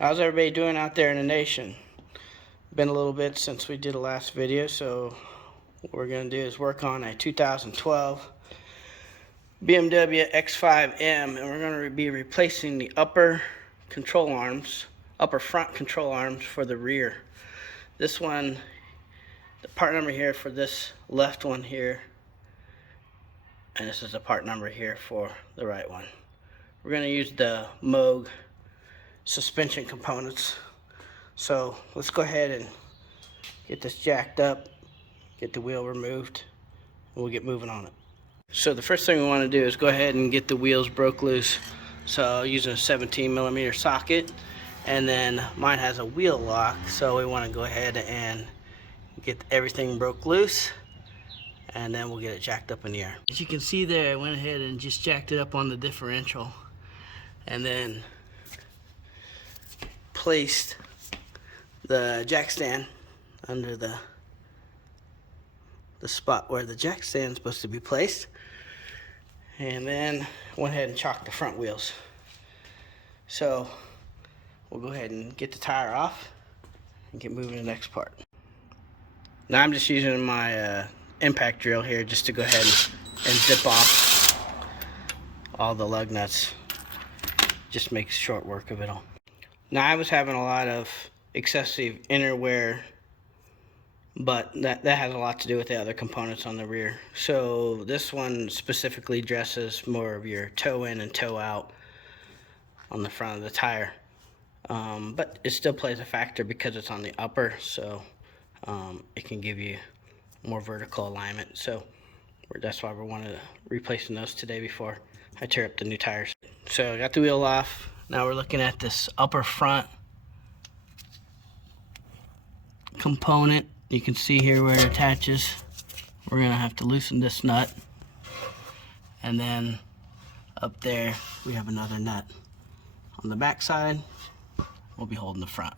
How's everybody doing out there in the nation? Been a little bit since we did the last video, so what we're going to do is work on a 2012 BMW X5M, and we're going to be replacing the upper front control arms for the rear. This one, the part number here for this left one here, and this is the part number here for the right one. We're going to use the Moog suspension components. So let's go ahead and get this jacked up, get the wheel removed, and we'll get moving on it. So the first thing we want to do is go ahead and get the wheels broke loose. So using a 17mm socket, and then mine has a wheel lock, so we want to go ahead and get everything broke loose, and then we'll get it jacked up in the air. As you can see there, I went ahead and just jacked it up on the differential, and then placed the jack stand under the spot where the jack stand is supposed to be placed, and then went ahead and chalked the front wheels. So we'll go ahead and get the tire off and get moving to the next part. Now I'm just using my impact drill here just to go ahead and zip off all the lug nuts. Just makes short work of it all. Now I was having a lot of excessive inner wear, but that has a lot to do with the other components on the rear. So this one specifically addresses more of your toe in and toe out on the front of the tire. But it still plays a factor because it's on the upper, so it can give you more vertical alignment. So that's why we're replacing those today before I tear up the new tires. So I got the wheel off. Now we're looking at this upper front component. You can see here where it attaches. We're gonna have to loosen this nut, and then up there we have another nut. On the back side we'll be holding the front,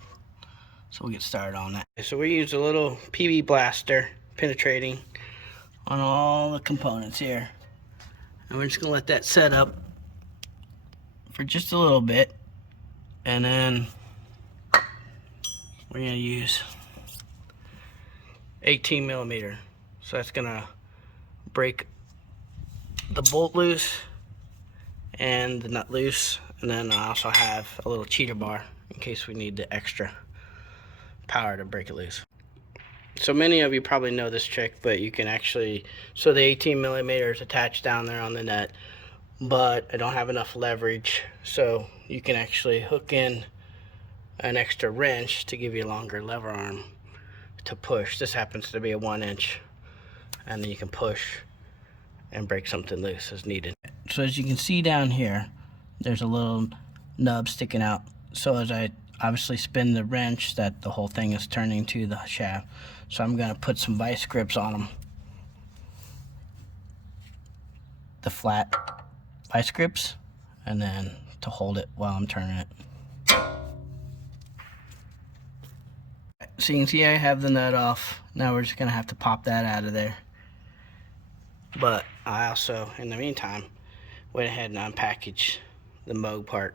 so we'll get started on that. So we use a little PB blaster penetrating on all the components here, and we're just gonna let that set up for just a little bit, and then we're gonna use 18mm. So that's gonna break the bolt loose and the nut loose, and then I also have a little cheater bar in case we need the extra power to break it loose. So many of you probably know this trick, but you can actually, so the 18mm is attached down there on the nut, but I don't have enough leverage, so you can actually hook in an extra wrench to give you a longer lever arm to push. This happens to be a 1-inch, and then you can push and break something loose as needed. So as you can see down here, there's a little nub sticking out. So as I obviously spin the wrench, that the whole thing is turning to the shaft. So I'm going to put some vice grips on them, the flat vice grips, and then to hold it while I'm turning it. So you can see I have the nut off. Now we're just gonna have to pop that out of there. But I also, in the meantime, went ahead and unpackaged the Moog part.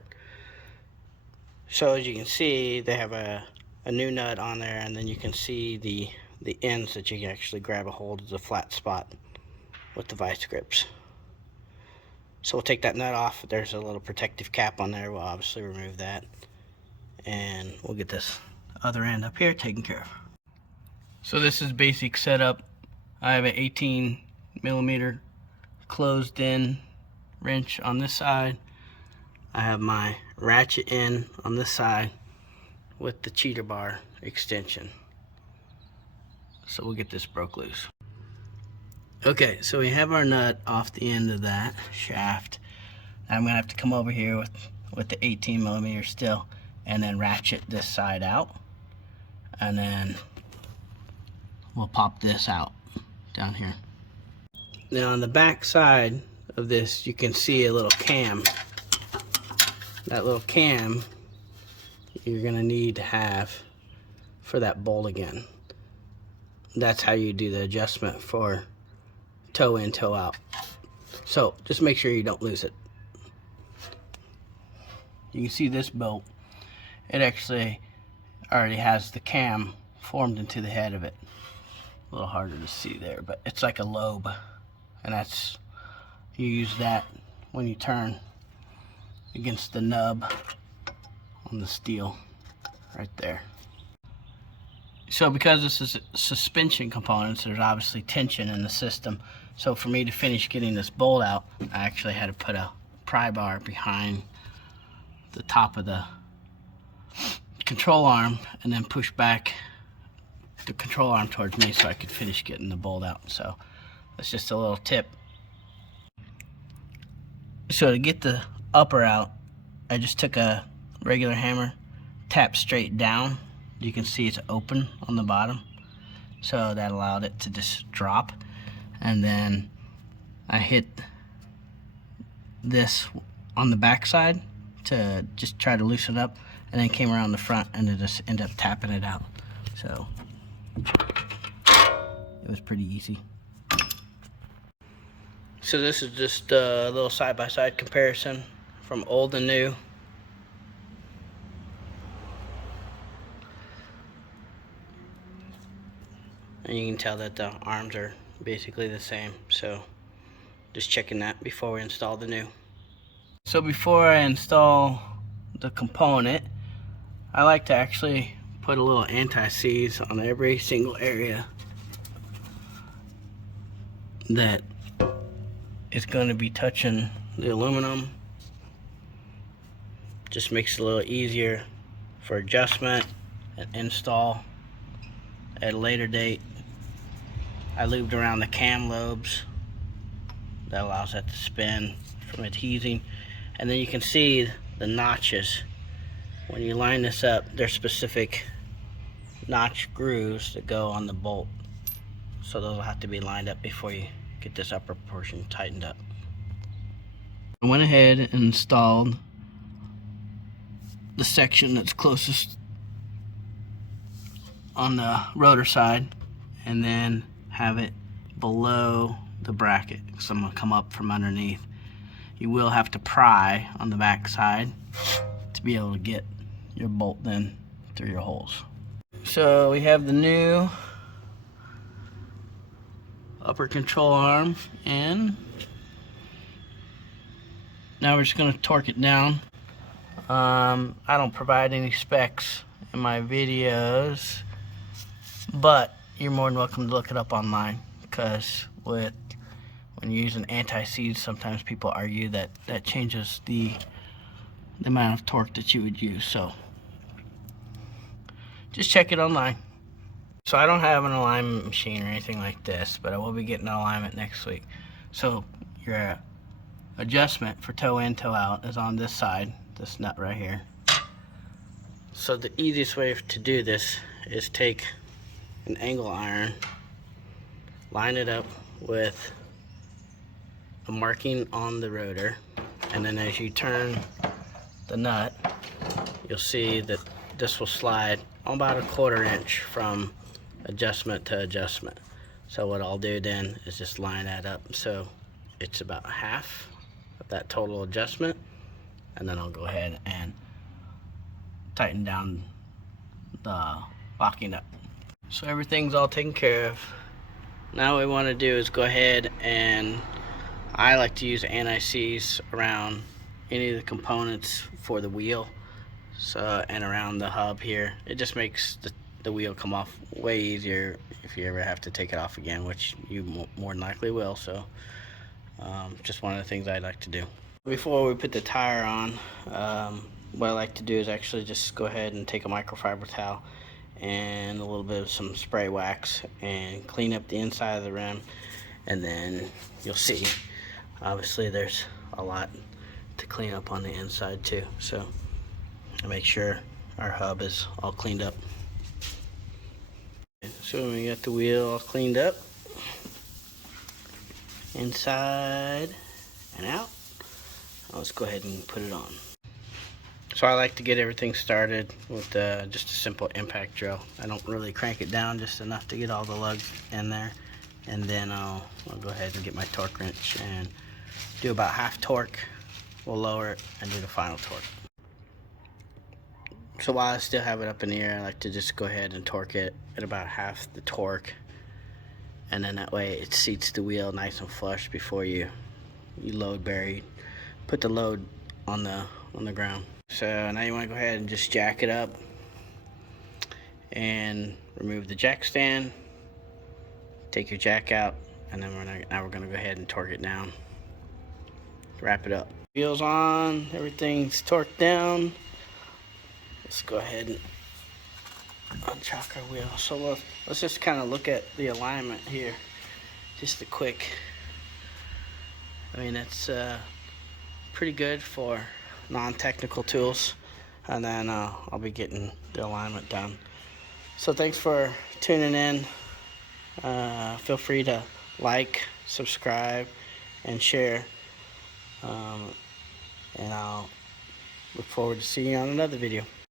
So as you can see, they have a new nut on there, and then you can see the ends that you can actually grab a hold of the flat spot with the vice grips. So we'll take that nut off. There's a little protective cap on there. We'll obviously remove that, and we'll get this other end up here taken care of. So this is basic setup. I have an 18mm closed in wrench on this side. I have my ratchet in on this side with the cheater bar extension. So we'll get this broke loose. Okay, so we have our nut off the end of that shaft. I'm gonna have to come over here with the 18mm still, and then ratchet this side out, and then we'll pop this out down here. Now on the back side of this, you can see a little cam. That little cam you're gonna need to have for that bolt again. That's how you do the adjustment for toe in, toe out. So just make sure you don't lose it. You can see this bolt, it actually already has the cam formed into the head of it. A little harder to see there, but it's like a lobe, and that's, you use that when you turn against the nub on the steel right there. So because this is suspension components, there's obviously tension in the system. So for me to finish getting this bolt out, I actually had to put a pry bar behind the top of the control arm and then push back the control arm towards me so I could finish getting the bolt out. So that's just a little tip. So to get the upper out, I just took a regular hammer, tapped straight down. You can see it's open on the bottom, so that allowed it to just drop. And then I hit this on the back side to just try to loosen up, and then came around the front and it just ended up tapping it out. So it was pretty easy. So this is just a little side-by-side comparison from old and new. And you can tell that the arms are basically the same, so just checking that before we install the new. So before I install the component, I like to actually put a little anti-seize on every single area that is going to be touching the aluminum. Just makes it a little easier for adjustment and install at a later date. I lubed around the cam lobes. That allows that to spin from adhesing. And then you can see the notches. When you line this up, there's specific notch grooves that go on the bolt. So those will have to be lined up before you get this upper portion tightened up. I went ahead and installed the section that's closest on the rotor side, and then have it below the bracket, so I'm going to come up from underneath. You will have to pry on the back side to be able to get your bolt then through your holes. So we have the new upper control arm in. Now we're just going to torque it down. I don't provide any specs in my videos, but you're more than welcome to look it up online, because when you're using anti-seize, sometimes people argue that that changes the amount of torque that you would use. So just check it online. So I don't have an alignment machine or anything like this, but I will be getting an alignment next week. So your adjustment for toe in, toe out is on this side, this nut right here. So the easiest way to do this is take an angle iron, line it up with a marking on the rotor, and then as you turn the nut, you'll see that this will slide about a 1/4 inch from adjustment to adjustment. So what I'll do then is just line that up so it's about half of that total adjustment, and then I'll go ahead and tighten down the locking nut. So everything's all taken care of. Now what we want to do is go ahead, and I like to use anti-seize around any of the components for the wheel, and around the hub here. It just makes the wheel come off way easier if you ever have to take it off again, which you more than likely will. So just one of the things I like to do. Before we put the tire on, what I like to do is actually just go ahead and take a microfiber towel and a little bit of some spray wax and clean up the inside of the rim, and then you'll see obviously there's a lot to clean up on the inside too. So I make sure our hub is all cleaned up. So we got the wheel all cleaned up inside and out. Now let's go ahead and put it on. So I like to get everything started with just a simple impact drill. I don't really crank it down, just enough to get all the lugs in there. And then I'll go ahead and get my torque wrench and do about half torque. We'll lower it and do the final torque. So while I still have it up in the air, I like to just go ahead and torque it at about half the torque, and then that way it seats the wheel nice and flush before you load bury, put the load on the ground. So now you want to go ahead and just jack it up and remove the jack stand, take your jack out, and then now we're gonna go ahead and torque it down, wrap it up. Wheels on, everything's torqued down. Let's go ahead and unchock our wheel. So let's just kind of look at the alignment here, just a quick. I mean, it's pretty good for non-technical tools, and then I'll be getting the alignment done. So thanks for tuning in. Feel free to like, subscribe, and share, and I'll look forward to seeing you on another video.